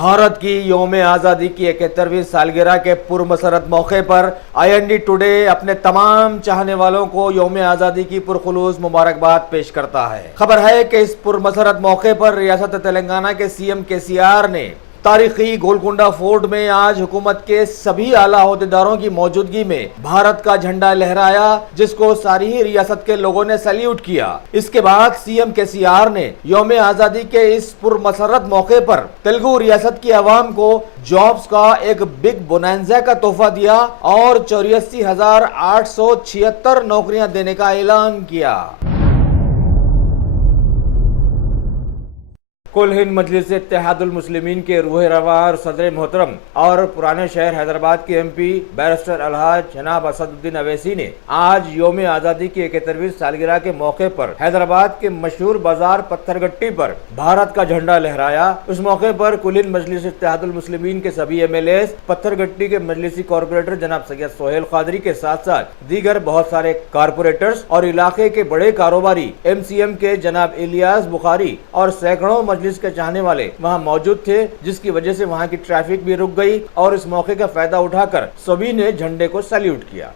भारत की यौम आज़ादी की 71वीं सालगिरह के पुरमसरत मौके पर IND टुडे अपने तमाम चाहने वालों को यौम आज़ादी की पुरखुलूस मुबारकबाद पेश करता है। खबर है कि इस पुरमसरत मौके पर रियासत तेलंगाना के CM KCR ने तारीखी गोलकुंडा फोर्ट में आज हुकूमत के सभी आला ओहदेदारों की मौजूदगी में भारत का झंडा लहराया, जिसको सारी ही रियासत के लोगों ने सैल्यूट किया। इसके बाद CM KCR ने यौम आज़ादी के इस पुरमसरत मौके पर तेलुगु रियासत की आवाम को जॉब्स का एक बिग बोनांजा का तोहफा दिया और 84,876 नौकरियां देने का ऐलान किया। कुल हिंद मजलिस इत्तेहादुल मुस्लिमीन के रूह रवा और सदर मोहतरम और पुराने शहर हैदराबाद के MP बैरिस्टर अलहाज जनाब असदुद्दीन अवैसी ने आज यौम आज़ादी की 71वीं सालगिरह के मौके पर हैदराबाद के मशहूर बाजार पत्थरगट्टी पर भारत का झंडा लहराया। उस मौके पर कुल हिंद मजलिस इत्तेहादुल मुस्लिमीन के सभी MLAs, पत्थरगट्टी के मजलिसी कॉर्पोरेटर जनाब सैयद सोहेल कादरी के साथ साथ दीगर बहुत सारे कारपोरेटर्स और इलाके के बड़े कारोबारी MCM के जनाब इलियास बुखारी और सैकड़ों मजलिस के चाहने वाले वहां मौजूद थे, जिसकी वजह से वहां की ट्रैफिक भी रुक गई और इस मौके का फायदा उठाकर सभी ने झंडे को सैल्यूट किया।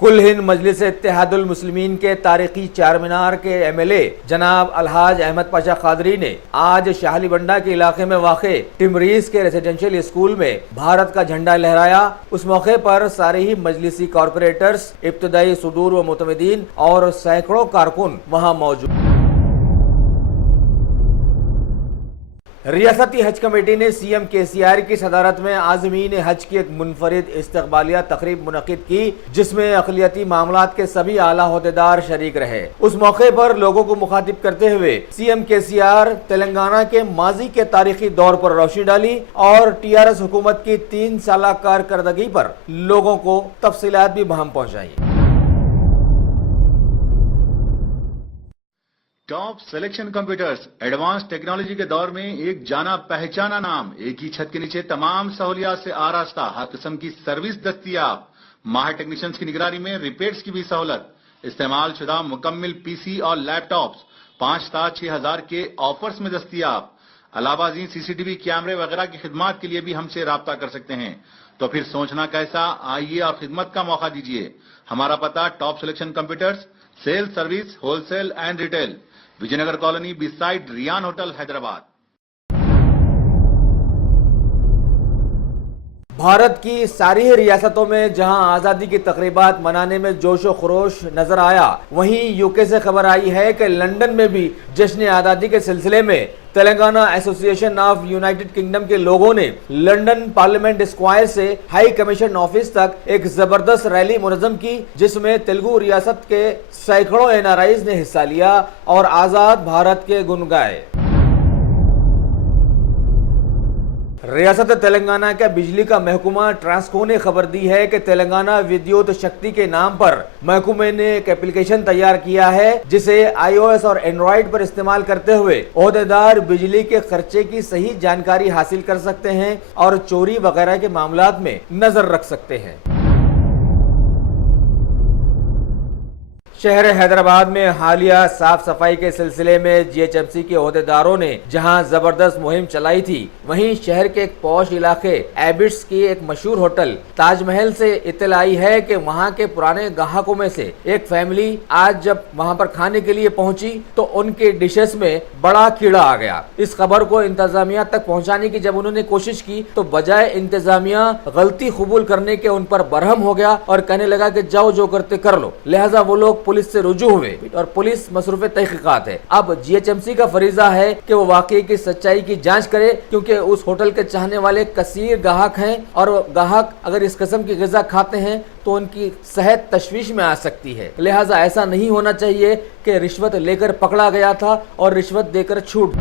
कुल हिंद मजलिस इत्तेहादुल मुस्लिमीन के तारीखी चारमीनार के MLA जनाब अलहाज अहमद पाशा कादरी ने आज शाहली बंडा के इलाके में वाक़े टिमरीज के रेसिडेंशियल स्कूल में भारत का झंडा लहराया। उस मौके पर सारे ही मजलिसी कॉर्पोरेटर्स, इब्तदाई सुदूर व मुतमदीन और सैकड़ों कारकुन वहां मौजूद। रियासती हज कमेटी ने CM KCR की सदारत में आज़मीन हज की एक मुनफरिद इस्तकबालिया तकरीब मुनक़िद की, जिसमें अक़लियती मामलात के सभी आला ओहदेदार शरीक रहे। उस मौके पर लोगों को मुखातिब करते हुए CM KCR तेलंगाना के माजी के तारीखी दौर पर रोशनी डाली और TRS हुकूमत की 3 साला कारकर्दगी पर लोगों को तफसीलात भी बहम पहुंचाई। Top selection computers advance technology के दौर में एक जाना पहचाना नाम, एक ही छत के नीचे तमाम सहूलियात से आरास्ता, हर किस्म की सर्विस दस्तयाब, माहिर टेक्नीशियंस की निगरानी में रिपेयर्स की भी सहूलत, इस्तेमाल शुदा मुकम्मल PC और लैपटॉप्स 5 स्टार 6,000 के ऑफर्स में दस्तयाब। अलावा CCTV कैमरे वगैरह की खिदमत के लिए भी हमसे राब्ता कर सकते हैं। तो फिर सोचना कैसा, आइए और खिदमत का मौका दीजिए। हमारा पता top selection computers, sale service, wholesale and retail, Vijayanagar colony beside Ryan hotel, Hyderabad. Bharat की सारी रियासतों में जहां आज़ादी की तकरीबात मनाने में जोश व खरोश नजर आया, वहीं UK से खबर आई है कि लंदन में भी जश्न आज़ादी के सिलसिले में Telangana association of United kingdom के लोगों ने लंदन पार्लियामेंट स्क्वायर से हाई कमीशन ऑफिस तक एक जबरदस्त रैली मुनज़्ज़म की, जिसमें तेलुगु रियासत के सैकड़ों NRIs ने हिस्सा लिया और आज़ाद भारत के गुन गाए। रियासत तेलंगाना का बिजली का महकमा ट्रांसको ने खबर दी है कि तेलंगाना विद्युत शक्ति के नाम पर महकमे ने एक एप्लीकेशन तैयार किया है, जिसे iOS और एंड्रॉइड पर इस्तेमाल करते हुए ओहदेदार बिजली के खर्चे की सही जानकारी हासिल कर सकते हैं और चोरी वगैरह के मामलात में नजर रख सकते हैं। शहर हैदराबाद में हालिया साफ सफाई के सिलसिले में GHMC के ओहदेदारों ने जहां जबरदस्त मुहिम चलाई थी, वहीं शहर के एक पॉश इलाके एबिट्स की एक मशहूर होटल ताजमहल से इत्तला आई है कि वहां के पुराने ग्राहकों में से एक फैमिली आज जब वहां पर खाने के लिए पहुंची तो उनके डिशेस में बड़ा कीड़ा आ गया। इस खबर को इंतजामिया तक पहुंचाने की जब उन्होंने कोशिश की तो बजाय इंतजामिया गलती कबूल करने के उन पर बरहम हो गया और कहने लगा कि जाओ जो करते कर लो। लिहाजा वो लोग पुलिस से रुजू हुए और पुलिस मसरूफ तहकीकात है। अब GHMC का फरीजा है कि वो वाकई की सच्चाई की जांच करे, क्योंकि उस होटल के चाहने वाले कसीर ग्राहक हैं और ग्राहक अगर इस किस्म की ग़िज़ा खाते हैं तो उनकी सेहत तशवीश में आ सकती है। लिहाजा ऐसा नहीं होना चाहिए कि रिश्वत लेकर पकड़ा गया था और रिश्वत देकर छूट।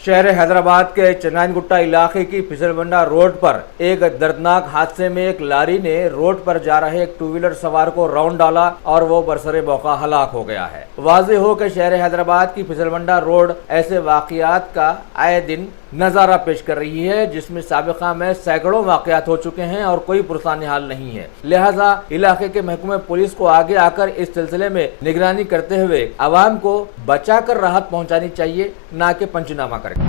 शहर हैदराबाद के चन्नानगुट्टा इलाके की फिसलबंडा रोड पर एक दर्दनाक हादसे में एक लारी ने रोड पर जा रहे एक 2 व्हीलर सवार को राउंड डाला और वो बरसरे मौका हलाक हो गया है। वाज़ेह हो कि शहर हैदराबाद की फिसलबंडा रोड ऐसे वाक़ियात का आए दिन نظارہ پیش کر رہی ہے، جس میں سابقہ میں سینکڑوں واقعات ہو چکے ہیں اور کوئی پرسان حال نہیں ہے۔ لہٰذا علاقے کے محکمہ پولیس کو آگے آ کر اس سلسلے میں نگرانی کرتے ہوئے عوام کو بچا کر راحت پہنچانی چاہیے، نہ کہ پنچنامہ کرے۔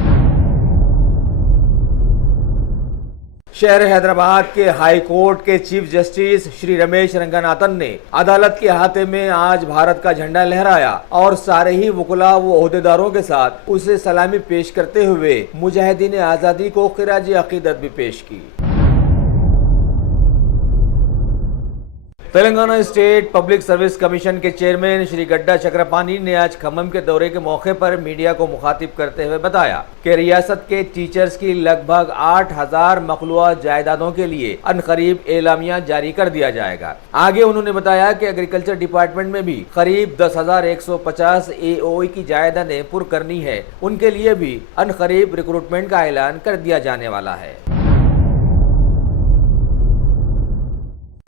شہر حیدرآباد کے ہائی کورٹ کے چیف جسٹس شری رمیش رنگناتھن نے عدالت کے احاطے میں آج بھارت کا جھنڈا لہرایا اور سارے ہی وکلاء و عہدیداروں کے ساتھ اسے سلامی پیش کرتے ہوئے مجاہدین آزادی کو خراج عقیدت بھی پیش کی۔ Telangana state public service commission کے چیئرمین شری گڈا چکرپانی نے آج کھمم کے دورے کے موقع پر میڈیا کو مخاطب کرتے ہوئے بتایا کہ ریاست کے ٹیچرز کی لگ بھگ 8000 مخلوعہ جائیدادوں کے لیے عنقریب اعلامیہ جاری کر دیا جائے گا۔ آگے انہوں نے بتایا کہ ایگریکلچر ڈپارٹمنٹ میں بھی قریب 10,150 AOE کی جائیدادیں پر کرنی ہے، ان کے لیے بھی عنقریب ریکروٹمنٹ کا اعلان کر دیا جانے والا ہے۔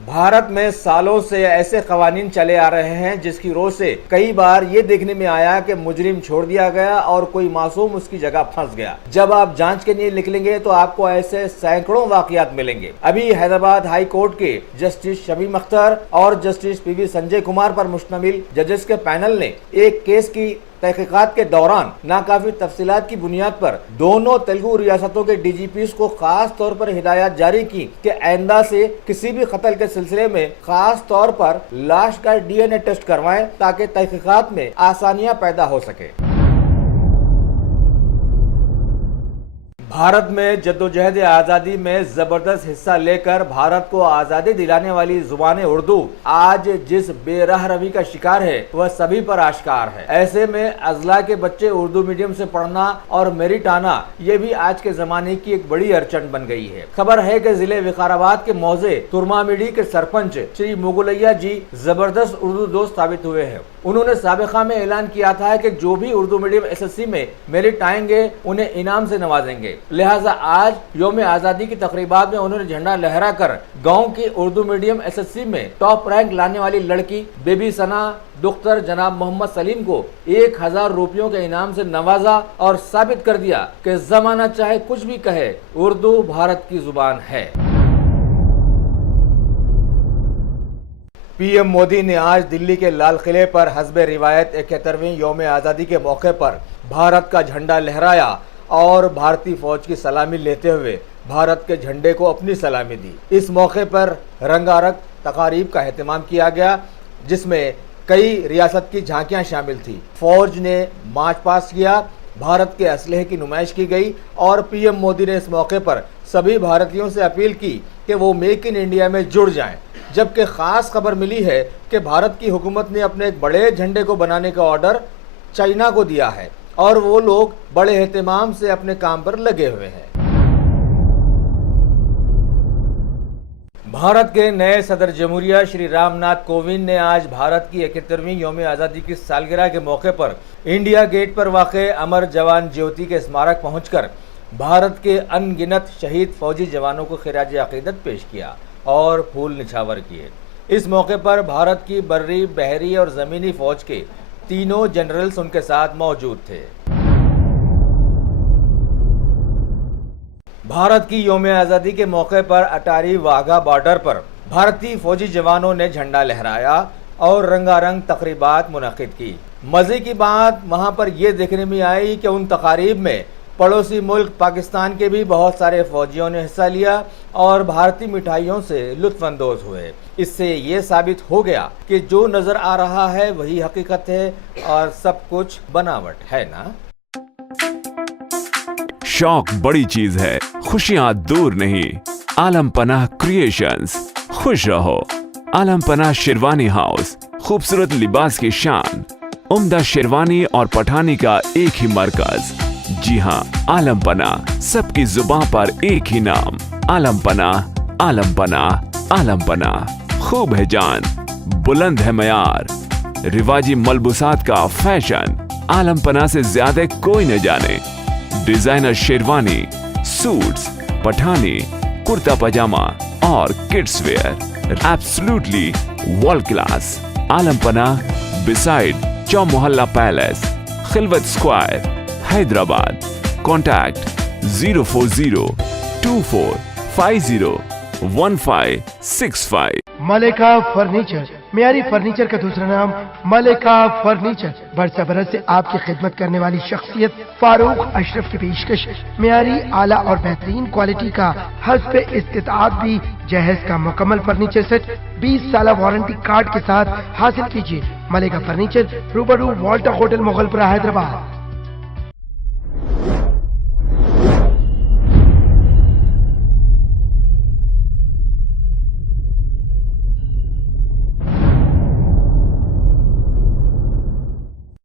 بھارت میں سالوں سے ایسے قوانین چلے آ رہے ہیں جس کی روح سے کئی بار یہ دیکھنے میں آیا کہ مجرم چھوڑ دیا گیا اور کوئی معصوم اس کی جگہ پھنس گیا۔ جب آپ جانچ کے لیے نکلیں گے تو آپ کو ایسے سینکڑوں واقعات ملیں گے۔ ابھی حیدرآباد ہائی کورٹ کے جسٹس شمیم اختر اور جسٹس پی وی سنجے کمار پر مشتمل ججز کے پینل نے ایک کیس کی تحقیقات کے دوران ناکافی تفصیلات کی بنیاد پر دونوں تلگو ریاستوں کے ڈی جی پیز کو خاص طور پر ہدایات جاری کی کہ آئندہ سے کسی بھی قتل کے سلسلے میں خاص طور پر لاش کا DNA ٹیسٹ کروائیں تاکہ تحقیقات میں آسانیاں پیدا ہو سکے۔ بھارت میں جدوجہد آزادی میں زبردست حصہ لے کر بھارت کو آزادی دلانے والی زبان اردو آج جس بے راہ روی کا شکار ہے وہ سبھی پر آشکار ہے۔ ایسے میں اضلاع کے بچے اردو میڈیم سے پڑھنا اور میرٹ آنا یہ بھی آج کے زمانے کی ایک بڑی ارچن بن گئی ہے۔ خبر ہے کہ ضلع وقار آباد کے موزے ترمامیڈی کے سرپنچ شری مغلیہ جی زبردست اردو دوست ثابت ہوئے ہیں۔ انہوں نے سابقہ میں اعلان کیا تھا کہ جو بھی اردو میڈیم SSC میں میرٹ آئیں گے انہیں انعام سے نوازیں گے۔ لہٰذا آج یوم آزادی کی تقریبات میں انہوں نے جھنڈا لہرا کر گاؤں کی اردو میڈیم SSC میں ٹاپ رینک لانے والی لڑکی بیبی ثنا دختر جناب محمد سلیم کو 1000 روپیوں کے انعام سے نوازا اور ثابت کر دیا کہ زمانہ چاہے کچھ بھی کہے، اردو بھارت کی زبان ہے۔ پی ایم مودی نے آج دلی کے لال قلعے پر حسب روایت 71ویں یوم آزادی کے موقع پر بھارت کا جھنڈا لہرایا اور بھارتی فوج کی سلامی لیتے ہوئے بھارت کے جھنڈے کو اپنی سلامی دی۔ اس موقع پر رنگا رنگ تقاریب کا اہتمام کیا گیا جس میں کئی ریاست کی جھانکیاں شامل تھی۔ فوج نے مارچ پاس کیا، بھارت کے اسلحے کی نمائش کی گئی اور پی ایم مودی نے اس موقع پر سبھی بھارتیوں سے اپیل کی کہ وہ میک ان انڈیا میں جڑ جائیں، جبکہ خاص خبر ملی ہے کہ بھارت کی حکومت نے اپنے ایک بڑے جھنڈے کو بنانے کا آرڈر چائنا کو دیا ہے اور وہ لوگ بڑے اہتمام سے اپنے کام پر لگے ہوئے ہیں۔ بھارت کے نئے صدر جمہوریہ شری رام ناتھ کووند نے آج بھارت کی 71ویں یوم آزادی کی سالگرہ کے موقع پر انڈیا گیٹ پر واقع امر جوان جیوتی کے اسمارک پہنچ کر بھارت کے ان گنت شہید فوجی جوانوں کو خراج عقیدت پیش کیا اور پھول نچھاور کیے۔ اس موقع پر بھارت کی بری، بحری اور زمینی فوج کے تینوں جنرلز ان کے ساتھ موجود تھے۔ بھارت کی یوم آزادی کے موقع پر اٹاری واگھا بارڈر پر بھارتی فوجی جوانوں نے جھنڈا لہرایا اور رنگا رنگ تقریبات منعقد کی۔ مزے کی بات وہاں پر یہ دیکھنے میں آئی کہ ان تقاریب میں پڑوسی ملک پاکستان کے بھی بہت سارے فوجیوں نے حصہ لیا اور بھارتی مٹھائیوں سے لطف اندوز ہوئے۔ اس سے یہ ثابت ہو گیا کہ جو نظر آ رہا ہے وہی حقیقت ہے اور سب کچھ بناوٹ ہے نا۔ شوق بڑی چیز ہے، خوشیاں دور نہیں۔ عالم پناہ کریشنز، خوش رہو۔ عالم پناہ شیروانی ہاؤس، خوبصورت لباس کی شان، عمدہ شیروانی اور پٹھانی کا ایک ہی مرکز۔ جی ہاں، عالم پناہ، سب کی زباں پر ایک ہی نام، عالم پناہ، عالم پناہ، عالم پناہ۔ خوب ہے جان، بلند ہے معیار، رواجی ملبوسات کا فیشن، عالم پناہ سے زیادہ کوئی نہ جانے۔ ڈیزائنر شیروانی، سوٹس، پٹھانی، کرتا پاجامہ اور kids wear, absolutely world class. عالم پناہ beside Chowmahalla palace, Khilwat square, Hyderabad. Contact 04024501565। Malika furniture, मियारी फर्नीचर का दूसरा नाम मलिका फर्नीचर। बरसा बरस से आपकी खिदमत करने वाली शख्सियत फारूक अशरफ की पेशकश मियारी, आला और बेहतरीन क्वालिटी का हस्ब इस्तिताअत भी जहेज का मुकम्मल फर्नीचर सेट 20 साल वारंटी कार्ड के साथ हासिल कीजिए। मलिका फर्नीचर, रूबरू वॉल्टर होटल, मुगलपुरा, हैदराबाद।